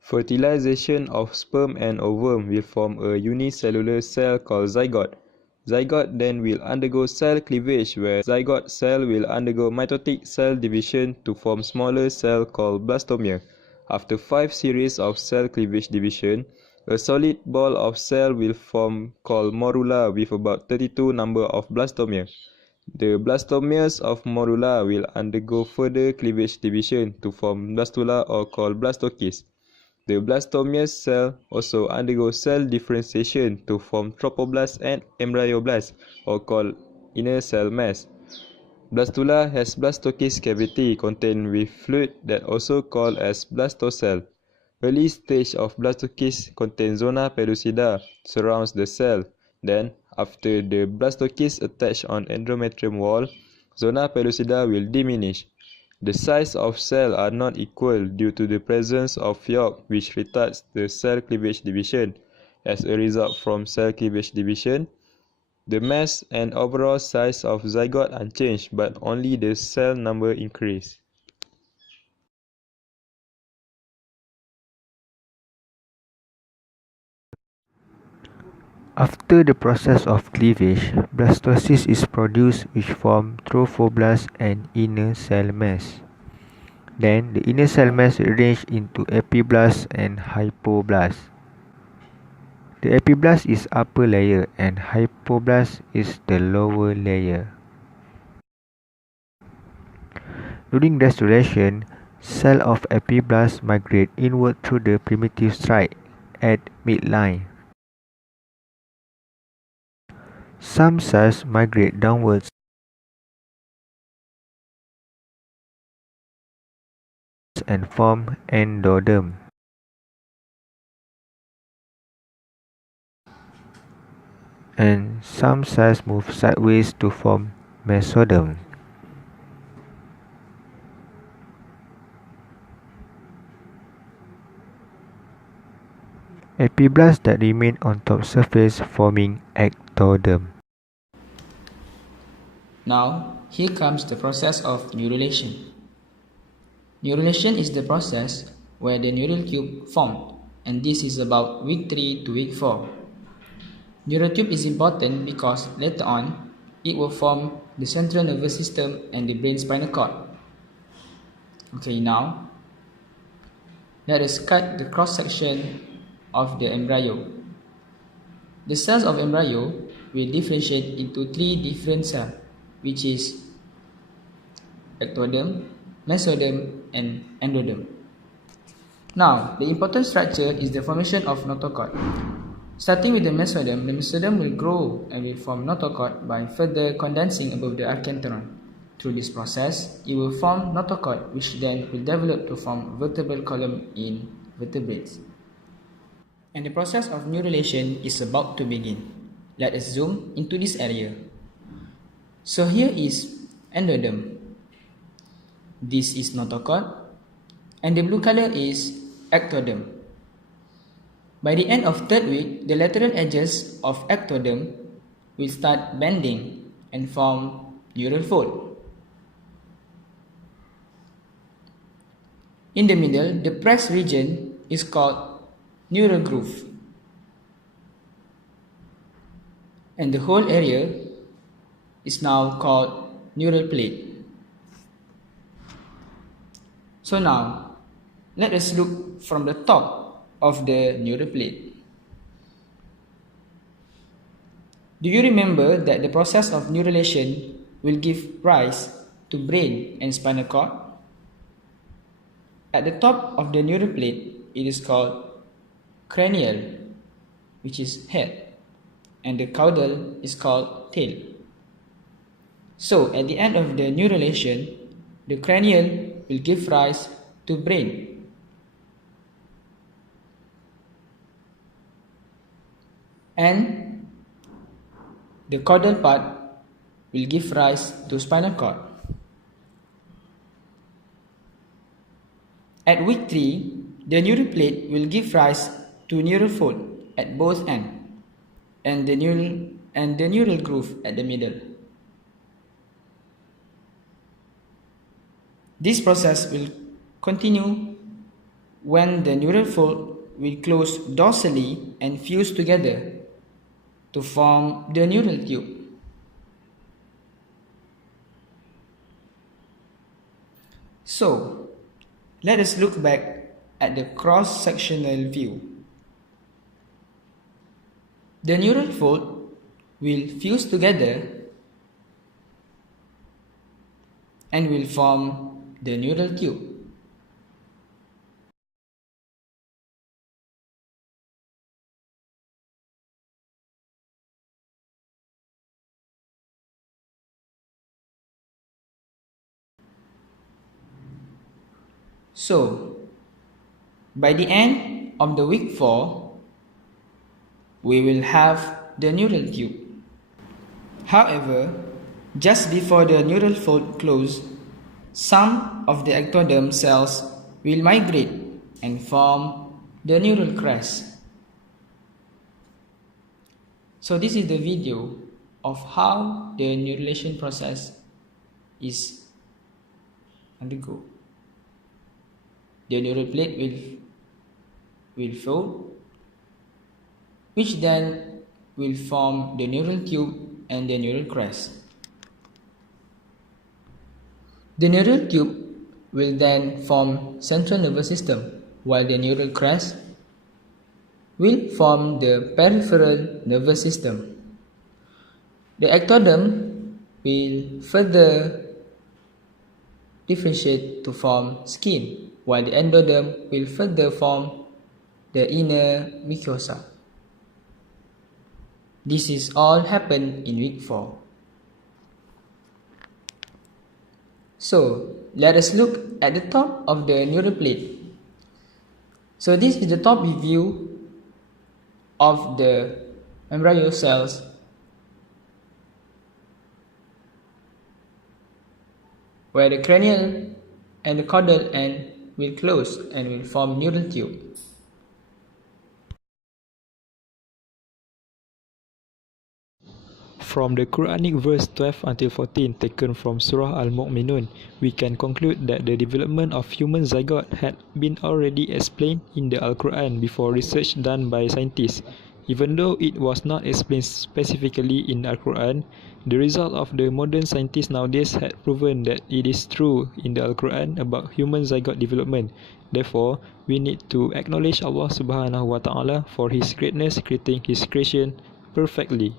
Fertilization of sperm and ovum will form a unicellular cell called zygote. Zygote then will undergo cell cleavage, where zygote cell will undergo mitotic cell division to form smaller cell called blastomere. After 5 series of cell cleavage division, a solid ball of cell will form called morula with about 32 number of blastomere. The blastomeres of morula will undergo further cleavage division to form blastula or called blastokis. The blastomere cell also undergo cell differentiation to form trophoblast and embryoblast, or called inner cell mass. Blastula has blastokis cavity contained with fluid that also called as blastocell. Early stage of blastokis contains zona pellucida surrounds the cell. Then, after the blastokis attach on endometrium wall, zona pellucida will diminish. The size of cell are not equal due to the presence of yolk, which retards the cell cleavage division. As a result from cell cleavage division, the mass and overall size of zygote unchanged, but only the cell number increase. After the process of cleavage, blastocyst is produced which form trophoblast and inner cell mass. Then the inner cell mass arranged into epiblast and hypoblast. The epiblast is upper layer and hypoblast is the lower layer. During restoration, cells of epiblast migrate inward through the primitive striate at midline. Some cells migrate downwards and form endoderm. And some cells move sideways to form mesoderm. Epiblasts that remain on top surface forming ectoderm. Now, here comes the process of neurulation. Neurulation is the process where the neural tube formed, and this is about week 3 to week 4. Neural tube is important because later on, it will form the central nervous system and the brain spinal cord. Okay, now, let us cut the cross-section of the embryo. The cells of embryo will differentiate into 3 different cells, which is ectoderm, mesoderm, and endoderm. Now, the important structure is the formation of notochord. Starting with the mesoderm will grow and will form notochord by further condensing above the archenteron. Through this process, it will form notochord, which then will develop to form vertebral column in vertebrates. And the process of neurulation is about to begin. Let us zoom into this area. So here is endoderm. This is notochord, and the blue color is ectoderm. By the end of 3rd week, the lateral edges of ectoderm will start bending and form neural fold. In the middle, the press region is called neural groove, and the whole area is now called neural plate. So now, let us look from the top of the neural plate. Do you remember that the process of neurulation will give rise to brain and spinal cord? At the top of the neural plate, it is called cranial, which is head, and the caudal is called tail. So, at the end of the neurulation, the cranial will give rise to brain. And the caudal part will give rise to spinal cord. At week 3, the neural plate will give rise to neural fold at both ends and the neural groove at the middle. This process will continue when the neural fold will close dorsally and fuse together to form the neural tube. So, let us look back at the cross-sectional view. The neural fold will fuse together and will form the neural tube. So, by the end of the week 4, we will have the neural tube. However, just before the neural fold close, some of the ectoderm cells will migrate and form the neural crest. So this is the video of how the neurulation process is undergo. The neural plate will fold, which then will form the neural tube and the neural crest. The neural tube will then form central nervous system, while the neural crest will form the peripheral nervous system. The ectoderm will further differentiate to form skin, while the endoderm will further form the inner mucosa. This is all happened in week 4. So, let us look at the top of the neural plate. So this is the top view of the embryo cells where the cranial and the caudal end will close and will form neural tube. From the Quranic verse 12 until 14 taken from Surah Al-Mu'minun, we can conclude that the development of human zygote had been already explained in the Al-Quran before research done by scientists. Even though it was not explained specifically in Al-Quran, the result of the modern scientists nowadays had proven that it is true in the Al-Quran about human zygote development. Therefore, we need to acknowledge Allah Subhanahu wa Ta'ala for His greatness creating His creation perfectly.